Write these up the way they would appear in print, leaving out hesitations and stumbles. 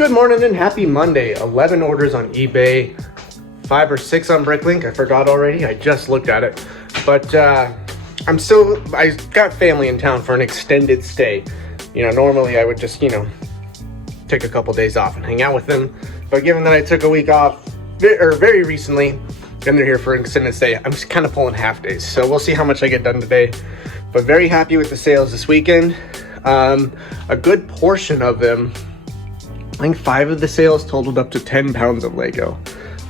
Good morning and happy Monday. 11 orders on eBay, 5 or 6 on BrickLink. I forgot already. I just looked at it. But I got family in town for an extended stay. You know, normally I would just, take a couple days off and hang out with them. But given that I took a week off very recently, and they're here for an extended stay, I'm just kind of pulling half days. So we'll see how much I get done today. But very happy with the sales this weekend. A good portion of them, I think 5 of the sales totaled up to 10 pounds of Lego,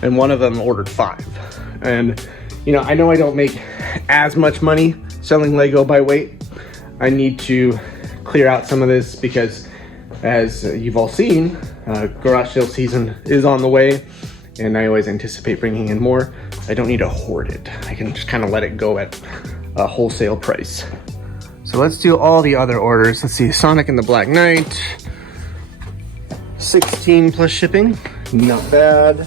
and one of them ordered 5. And I know I don't make as much money selling Lego by weight. I need to clear out some of this because, as you've all seen, garage sale season is on the way, and I always anticipate bringing in more. I don't need to hoard it. I can just kind of let it go at a wholesale price. So let's do all the other orders. Let's see, Sonic and the Black Knight, 16 plus shipping, not bad.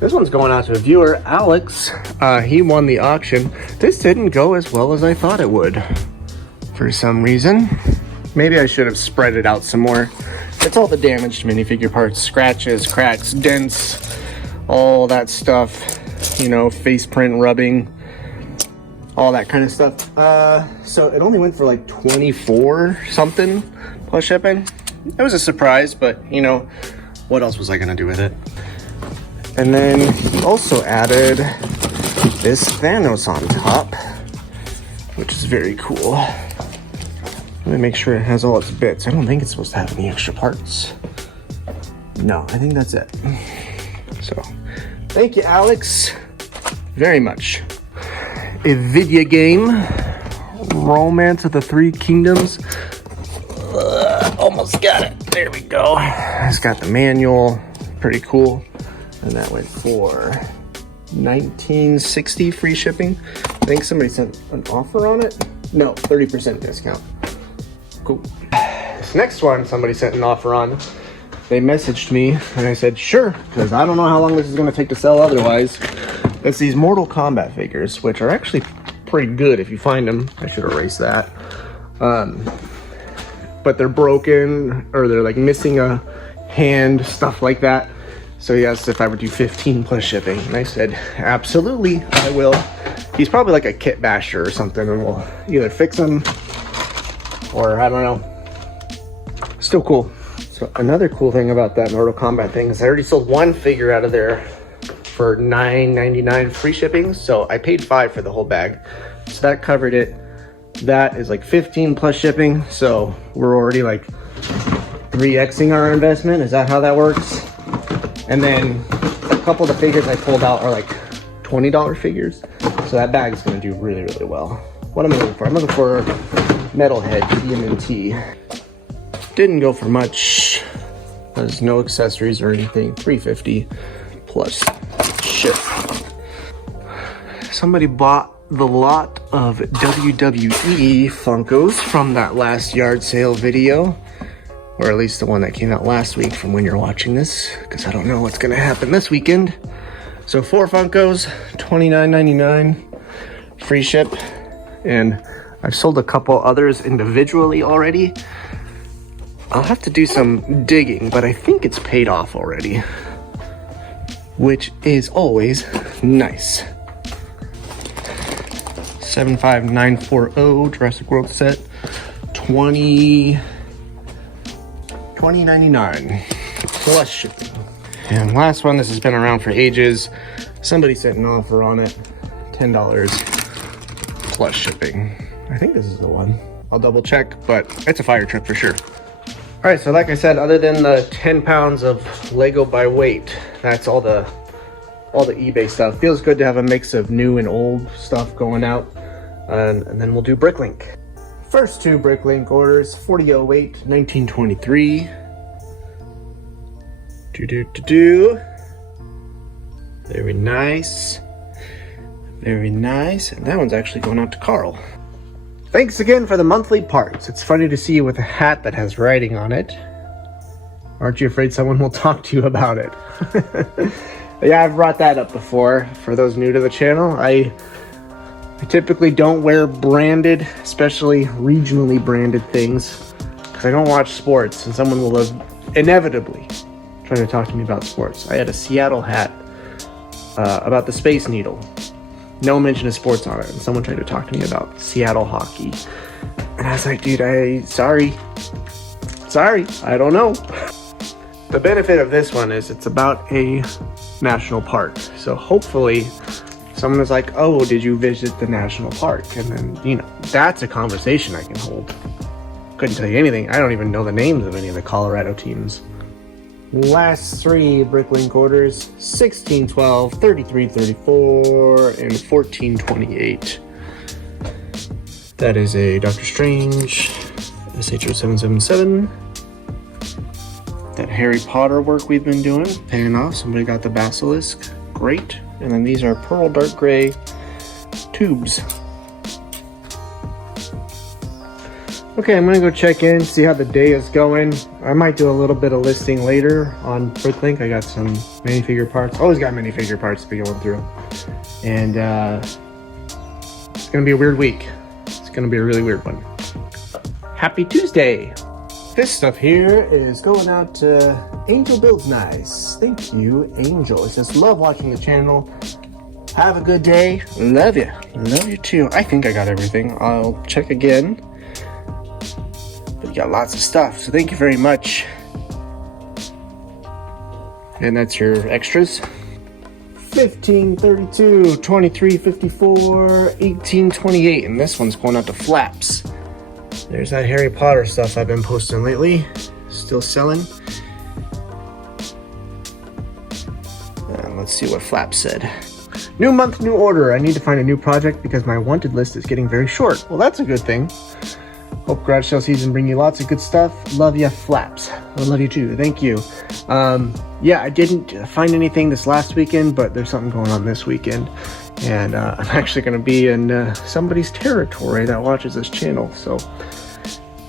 This one's going out to a viewer, Alex. He won the auction. This didn't go as well as I thought it would for some reason. Maybe I should have spread it out some more. It's all the damaged minifigure parts, scratches, cracks, dents, all that stuff, face print rubbing, all that kind of stuff. So it only went for like 24 something plus shipping. It was a surprise, but what else was I gonna do with it? And then also added this Thanos on top, which is very cool. Let me make sure it has all its bits. I don't think it's supposed to have any extra parts. No, I think that's it. So, thank you, Alex, very much. A video game, Romance of the Three Kingdoms. Almost got it. There we go. It's got the manual. Pretty cool. And that went for $19.60 free shipping. I think somebody sent an offer on it. No, 30% discount. Cool. This next one somebody sent an offer on. They messaged me and I said sure, because I don't know how long this is going to take to sell otherwise. It's these Mortal Kombat figures, which are actually pretty good if you find them. I should erase that. But they're broken, or they're like missing a hand, stuff like that. So he asked if I would do 15 plus shipping, and I said absolutely, I will. He's probably like a kit basher or something, and we'll either fix them or I don't know. Still cool. So another cool thing about that Mortal Kombat thing is I already sold one figure out of there for $9.99 free shipping, so I paid $5 for the whole bag, so that covered it. That is like 15 plus shipping, so we're already like 3xing our investment. Is that how that works? And then a couple of the figures I pulled out are like $20 figures, so that bag is going to do really, really well. What am I looking for? I'm looking for Metalhead TMNT. Didn't go for much. There's no accessories or anything. $3.50 plus ship. Somebody bought the lot of WWE Funkos from that last yard sale video, or at least the one that came out last week from when you're watching this, because I don't know what's going to happen this weekend. So 4 Funkos, $29.99 free ship, and I've sold a couple others individually already. I'll have to do some digging, but I think it's paid off already, which is always nice. 75940 Jurassic World set, $20.99 plus shipping. And last one, this has been around for ages. Somebody sent an offer on it, $10 plus shipping. I think this is the one. I'll double check, but it's a fire truck for sure. All right, so like I said, other than the 10 pounds of Lego by weight, that's all the eBay stuff. Feels good to have a mix of new and old stuff going out. And then we'll do BrickLink. First 2 BrickLink orders, 4008, 1923. Very nice. Very nice. And that one's actually going out to Carl. Thanks again for the monthly parts. It's funny to see you with a hat that has writing on it. Aren't you afraid someone will talk to you about it? Yeah, I've brought that up before. For those new to the channel, I typically don't wear branded, especially regionally branded things, because I don't watch sports, and someone will inevitably trying to talk to me about sports. I had a Seattle hat about the Space Needle. No mention of sports on it. And someone tried to talk to me about Seattle hockey. And I was like, dude, sorry, I don't know. The benefit of this one is it's about a national park. So hopefully someone is like, oh, did you visit the national park? And then, you know, that's a conversation I can hold. Couldn't tell you anything. I don't even know the names of any of the Colorado teams. Last three BrickLink orders, 1612, 3334, and 1428. That is a Doctor Strange, SHO777. That Harry Potter work we've been doing, paying off. Somebody got the Basilisk, great. And then these are Pearl Dark Gray tubes. Okay, I'm gonna go check in, see how the day is going. I might do a little bit of listing later on BrickLink. I got some minifigure parts. Always got minifigure parts to be going through. And it's gonna be a weird week. It's gonna be a really weird one. Happy Tuesday. This stuff here is going out to Angel Builds Nice. Thank you, Angel. It says, love watching the channel. Have a good day. Love you. Love you too. I think I got everything. I'll check again. But you got lots of stuff, so thank you very much. And that's your extras. 1532, 2354, 1828, and this one's going out to Flaps. There's that Harry Potter stuff I've been posting lately. Still selling. And let's see what Flaps said. New month, new order. I need to find a new project because my wanted list is getting very short. Well, that's a good thing. Hope garage sale season bring you lots of good stuff. Love ya, Flaps. I love you too. Thank you. Yeah, I didn't find anything this last weekend, but there's something going on this weekend. And I'm actually going to be in somebody's territory that watches this channel, so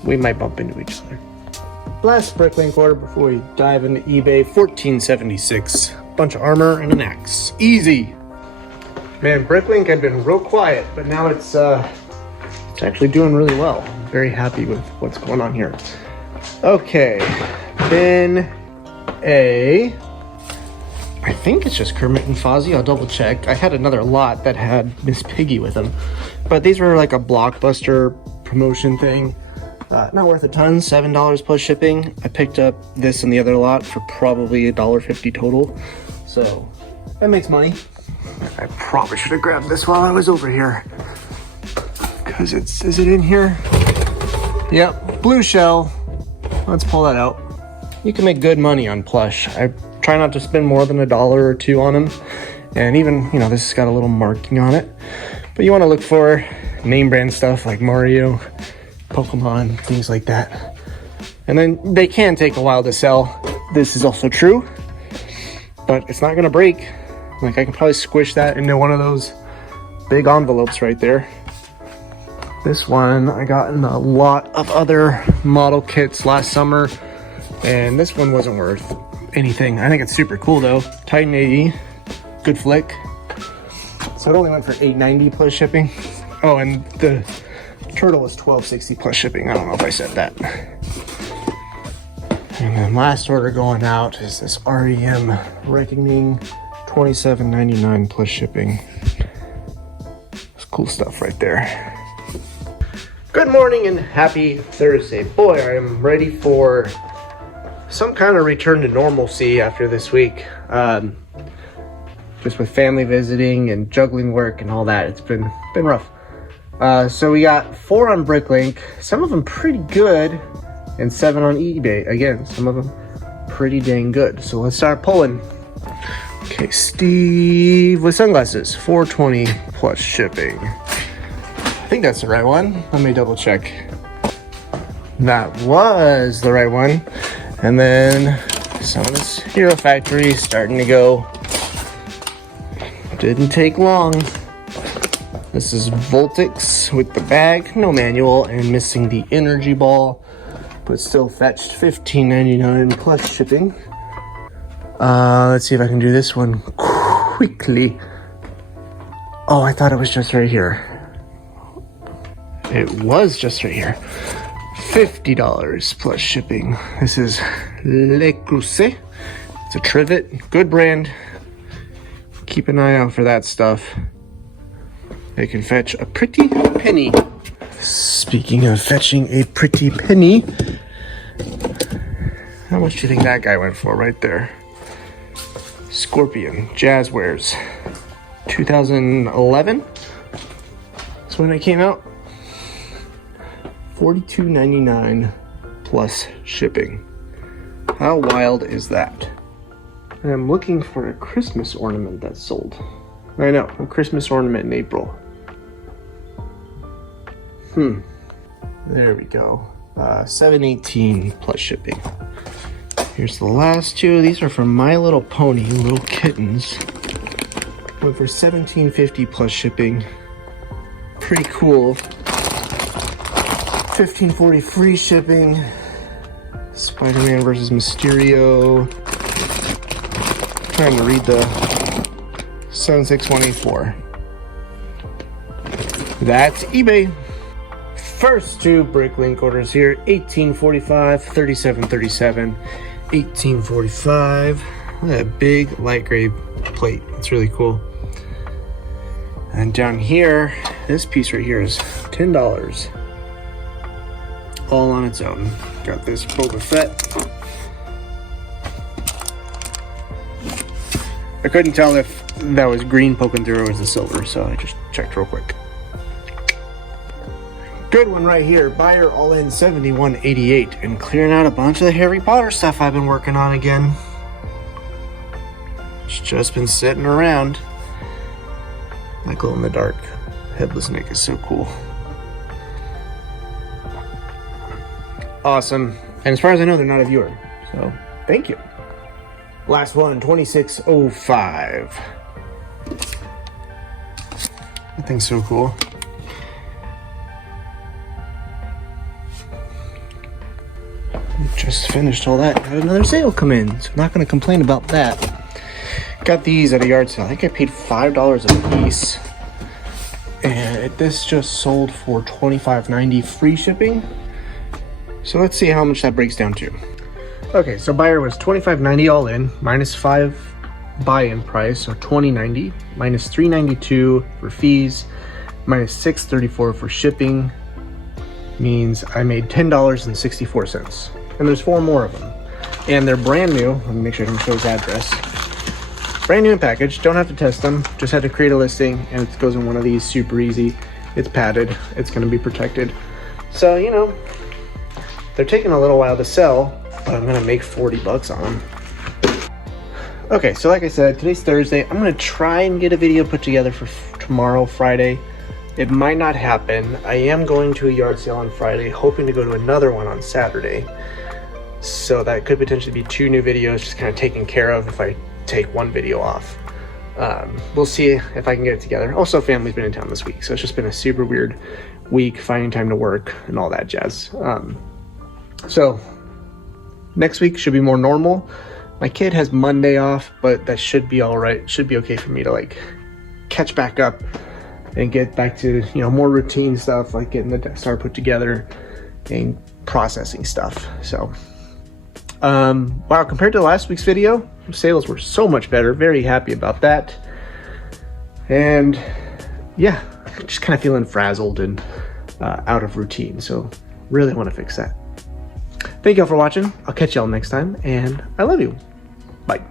we might bump into each other. Last BrickLink order before we dive into eBay, 1476. Bunch of armor and an axe. Easy. Man, BrickLink had been real quiet, but now it's actually doing really well. I'm very happy with what's going on here. Okay, then I think it's just Kermit and Fozzie. I'll double check. I had another lot that had Miss Piggy with them, but these were like a Blockbuster promotion thing. Not worth a ton, $7 plus shipping. I picked up this and the other lot for probably $1.50 total, so that makes money. I probably should have grabbed this while I was over here, because is it in here? Yep, blue shell. Let's pull that out. You can make good money on plush. I try not to spend more than $1 or $2 on them. And even, you know, this has got a little marking on it. But you want to look for name brand stuff like Mario, Pokemon, things like that. And then they can take a while to sell. This is also true. But it's not going to break. Like, I can probably squish that into one of those big envelopes right there. This one I got in a lot of other model kits last summer. And this one wasn't worth anything. I think it's super cool though. Titan AE, good flick. So it only went for $8.90 plus shipping. Oh, and the turtle was $12.60 plus shipping. I don't know if I said that. And then last order going out is this REM Reckoning, $27.99 plus shipping. It's cool stuff right there. Good morning and happy Thursday. Boy, I am ready for some kind of return to normalcy after this week. Just with family visiting and juggling work and all that, it's been rough. So we got 4 on BrickLink, some of them pretty good, and 7 on eBay. Again, some of them pretty dang good. So let's start pulling. Okay, Steve with sunglasses, $4.20 plus shipping. I think that's the right one. Let me double check. That was the right one. And then some of this Hero Factory starting to go. Didn't take long. This is Voltix with the bag, no manual, and missing the energy ball, but still fetched $15.99 plus shipping. Let's see if I can do this one quickly. Oh, I thought it was just right here. It was just right here. $50 plus shipping. This is Le Cruce It's a trivet, good brand. Keep an eye out for that stuff. They can fetch a pretty penny. Speaking of fetching a pretty penny, how much do you think that guy went for right there? Scorpion, Jazzwares, 2011. That's when it came out. $42.99 plus shipping. How wild is that? I'm looking for a Christmas ornament that's sold. I know, a Christmas ornament in April. There we go. $7.18 plus shipping. Here's the last two. These are from My Little Pony, little kittens. Went for $17.50 plus shipping. Pretty cool. $15.40 free shipping. Spider-Man versus Mysterio. Trying to read the 76184. That's eBay. First two BrickLink orders here, $18.45, $37.37, $18.45. Look at that big light gray plate. It's really cool. And down here, this piece right here is $10. All on its own. Got this Boba Fett. I couldn't tell if that was green poking through or was the silver, so I just checked real quick. Good one right here. Buyer all in $71.88 and clearing out a bunch of the Harry Potter stuff I've been working on again. It's just been sitting around. That glow in the dark headless Nick is so cool. Awesome. And as far as I know, they're not a viewer, so thank you. Last one, $26.05. That thing's so cool. Just finished all that. Had another sale come in, so I'm not going to complain about that. Got these at a yard sale. I think I paid $5 a piece. And this just sold for $25.90 free shipping. So let's see how much that breaks down to. Okay, so buyer was $25.90 all in, minus $5 buy-in price, so $20.90, minus $3.92 for fees, minus $6.34 for shipping, means I made $10.64. And there's 4 more of them. And they're brand new. Let me make sure I can show his address. Brand new in package, don't have to test them, just had to create a listing, and it goes in one of these, super easy. It's padded, it's gonna be protected. So, you know, they're taking a little while to sell, but I'm gonna make 40 bucks on them. Okay, so like I said, today's Thursday. I'm gonna try and get a video put together for tomorrow, Friday. It might not happen. I am going to a yard sale on Friday, hoping to go to another one on Saturday. So that could potentially be 2 new videos just kind of taken care of if I take one video off. We'll see if I can get it together. Also, family's been in town this week, so it's just been a super weird week finding time to work and all that jazz. So next week should be more normal. My kid has Monday off, but that should be all right. Should be okay for me to like catch back up and get back to, you know, more routine stuff, like getting the Death Star put together and processing stuff. So wow, compared to last week's video, sales were so much better. Very happy about that. And yeah, just kind of feeling frazzled and out of routine, so really want to fix that. Thank y'all for watching. I'll catch y'all next time, and I love you. Bye.